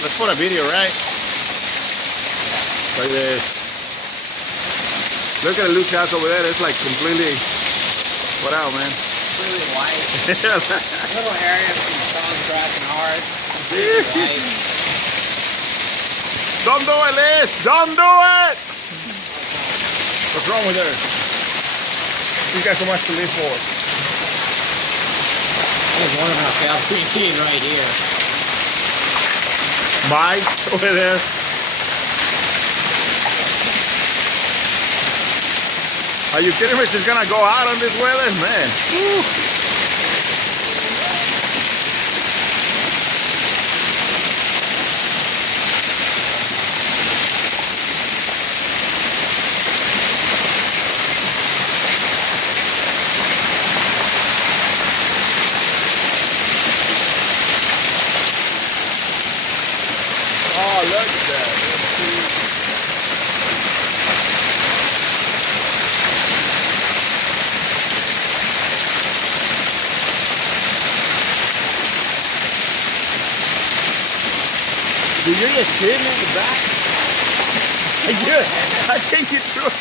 Let's put a video, right? Like this. Look at the loose house over there. It's like completely. What out, man? Completely white. Little area between soft, grass, and hard. Completely white. Don't do it, Liz! Don't do it! What's wrong with her? She's got so much to live for. There's one of our failed preteen right here. Mike over there. Are you kidding me? She's gonna go out on this weather? Man. Woo. Oh, look at that. Did you just hit me in the back? I think you threw it.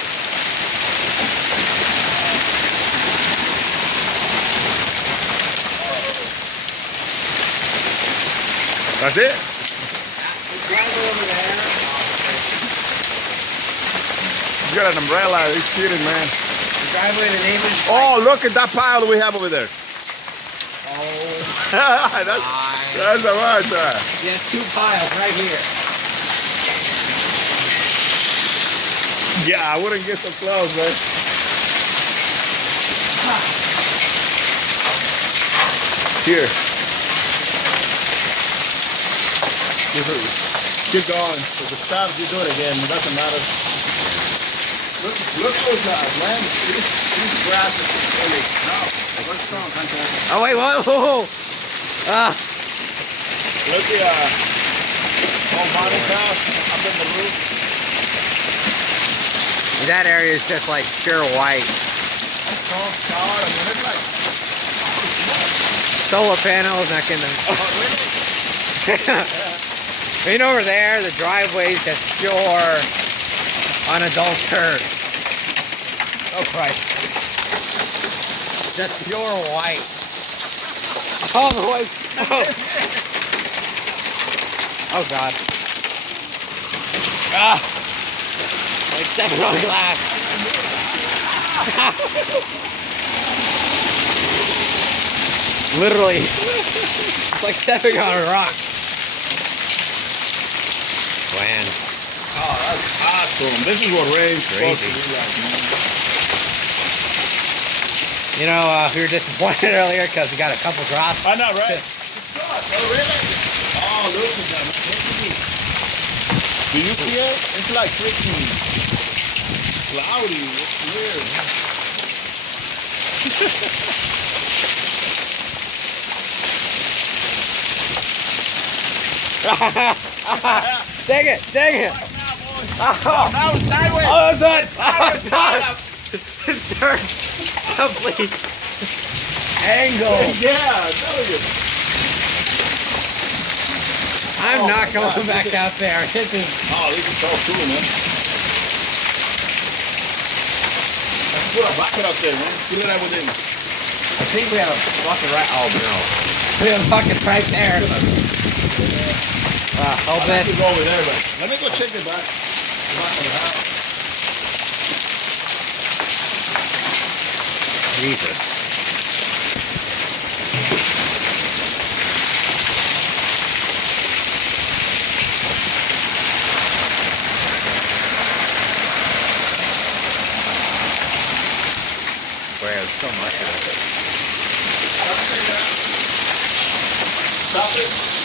That's it? Driveway over there. You got an umbrella. He's shooting, man. The driveway, the neighbors. Oh, look at that pile we have over there. Oh. that's the one. Yes, 2 piles right here. Yeah, I wouldn't get so close, man. Here. Keep going. If it stops, you do it again. It doesn't matter. Look those guys, man. These grass is really. No. What's strong, Hunter? Oh, wait, whoa. Ah. Look at old Bonnie's house up in the roof. That area is just like pure white. That's so hard. I mean, it's like. Solar panels, not getting them. Oh, really? I mean, over there, the driveway's just pure, unadulterated. Oh, Christ. Just pure white. All the way. Oh, God. Ah! Like stepping on glass. Literally. It's like stepping on rocks. Man. Oh, that's awesome. This is what rain's supposed to Crazy. be like, man. You know, we were disappointed earlier because we got a couple drops. I know, right? Oh, really? Oh, look at that. Look at this. Do you see it? It's like freaking cloudy. It's weird. Dang it! Dang it! Oh, now it's sideways. Oh, it's not! Oh, it's not! It's turned complete angle. Yeah, I tell you. I'm not going God. back out there. This is. Oh, this is so cool, man. Let's put a bucket up there, man. Fill it up with it. I think we have a bucket right. Oh no. We have a bucket right there. Hold I'd like this. to go over there, but let me go check the back. The back of the house. Jesus. Boy, there's so much of it. Stop it.